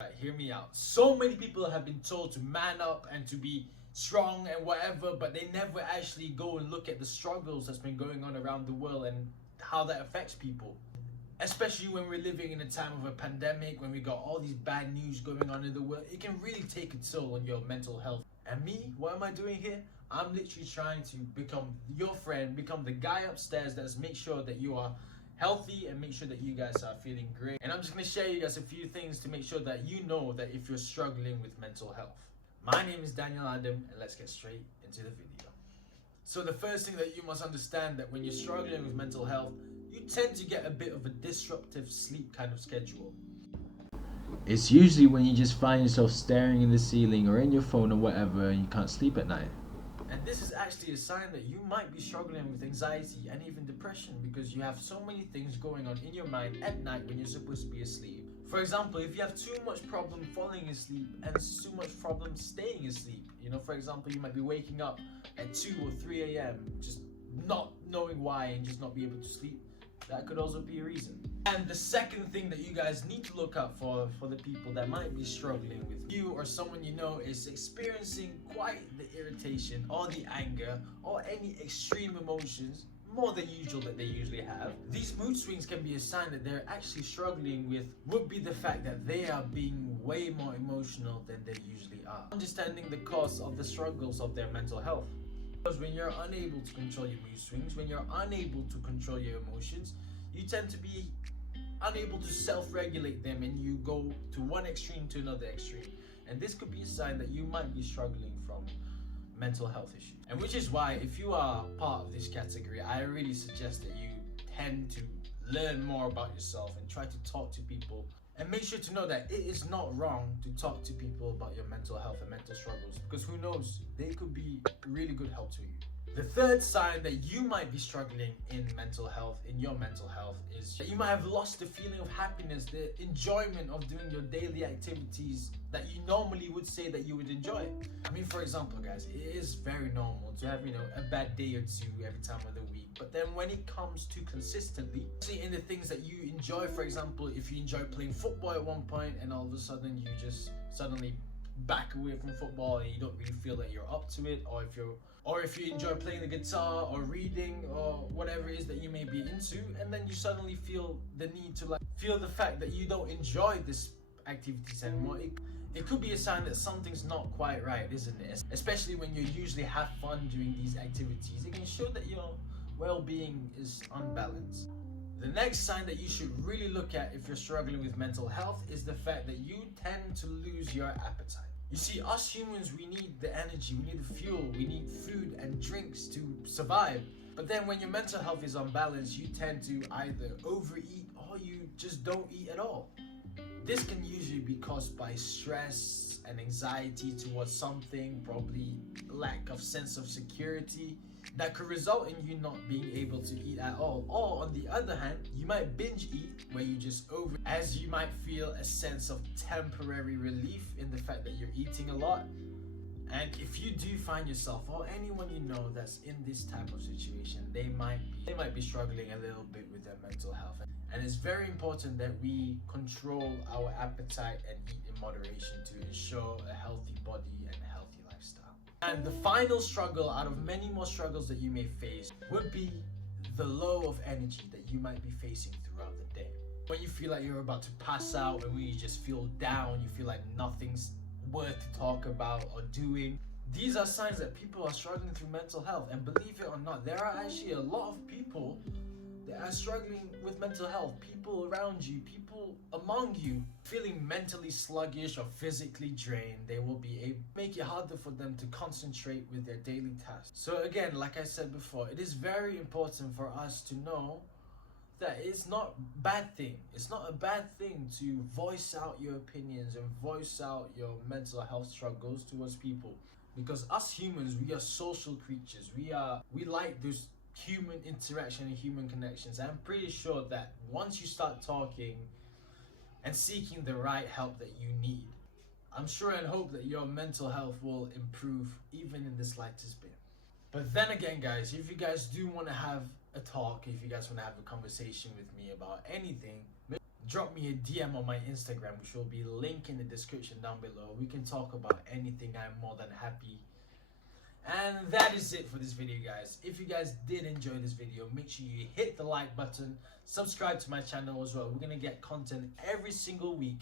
Right, hear me out. So many people have been told to man up and to be strong and whatever, but they never actually go and look at the struggles that's been going on around the world and how that affects people. Especially when we're living in a time of a pandemic, when we got all these bad news going on in the world, it can really take a toll on your mental health. And me, what am I doing here? I'm literally trying to become your friend, become the guy upstairs that's make sure that you are healthy and make sure that you guys are feeling great. And I'm just gonna share you guys a few things to make sure that you know that if you're struggling with mental health. My name is Daniel Adam, and let's get straight into the video. So the first thing that you must understand that when you're struggling with mental health, you tend to get a bit of a disruptive sleep kind of schedule. It's usually when you just find yourself staring in the ceiling or in your phone or whatever and you can't sleep at night. And this is actually a sign that you might be struggling with anxiety and even depression because you have so many things going on in your mind at night when you're supposed to be asleep. For example, if you have too much problem falling asleep and too much problem staying asleep, for example, you might be waking up at 2 or 3 a.m. just not knowing why and just not be able to sleep. That could also be a reason. And the second thing that you guys need to look out for the people that might be struggling with you or someone you know is experiencing quite the irritation or the anger or any extreme emotions more than usual that they usually have. These mood swings can be a sign that they're actually struggling with would be the fact that they are being way more emotional than they usually are. Understanding the cause of the struggles of their mental health. Because when you're unable to control your mood swings, when you're unable to control your emotions, you tend to be unable to self-regulate them and you go to one extreme to another extreme. And this could be a sign that you might be struggling from mental health issues. And which is why if you are part of this category, I really suggest that you tend to learn more about yourself and try to talk to people. And make sure to know that it is not wrong to talk to people about your mental health and mental struggles because who knows, they could be really good help to you. The third sign that you might be struggling in your mental health, is that you might have lost the feeling of happiness, the enjoyment of doing your daily activities that you normally would say that you would enjoy. I mean, for example, guys, it is very normal to have, a bad day or two every time of the week. But then when it comes to consistently, especially in the things that you enjoy, for example, if you enjoy playing football at one point and all of a sudden you just suddenly back away from football and you don't really feel that you're up to it, or if you enjoy playing the guitar or reading or whatever it is that you may be into, and then you suddenly feel the need to feel the fact that you don't enjoy this activities anymore, it could be a sign that something's not quite right, isn't it? Especially when you usually have fun doing these activities, it can show that your well-being is unbalanced. The next sign that you should really look at if you're struggling with mental health is the fact that you tend to lose your appetite. You see, us humans, we need the energy, we need the fuel, we need food and drinks to survive. But then when your mental health is unbalanced, you tend to either overeat or you just don't eat at all. This can usually be caused by stress and anxiety towards something, probably lack of sense of security, that could result in you not being able to eat at all. Or on the other hand, you might binge eat where you just as you might feel a sense of temporary relief in the fact that you're eating a lot. And if you do find yourself or anyone you know that's in this type of situation, they might be struggling a little bit with their mental health. And it's very important that we control our appetite and eat in moderation to ensure a healthy body and a healthy lifestyle. And the final struggle out of many more struggles that you may face would be the low of energy that you might be facing throughout the day. When you feel like you're about to pass out and when you just feel down, you feel like nothing's worth to talk about or doing. These are signs that people are struggling through mental health. And believe it or not, there are actually a lot of people that are struggling with mental health. People around you, people among you, feeling mentally sluggish or physically drained. They will be able to make it harder for them to concentrate with their daily tasks. So again, like I said before, it is very important for us to know that it's not a bad thing. It's not a bad thing to voice out your opinions and voice out your mental health struggles towards people. Because us humans, we are social creatures. We like those human interaction and human connections. I'm pretty sure that once you start talking and seeking the right help that you need, I'm sure and hope that your mental health will improve even in the slightest bit. But then again, guys, if you guys do want to have a talk, if you guys want to have a conversation with me about anything, drop me a DM on my Instagram, which will be linked in the description down below. We can talk about anything. I'm more than happy. And that is it for this video, guys. If you guys did enjoy this video, make sure you hit the like button, subscribe to my channel as well. We're gonna get content every single week.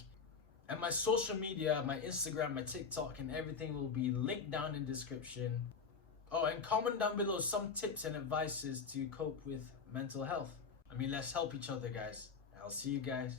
And my social media, my Instagram, my TikTok, and everything will be linked down in the description. Oh, and comment down below some tips and advices to cope with mental health. I mean, let's help each other, guys. I'll see you guys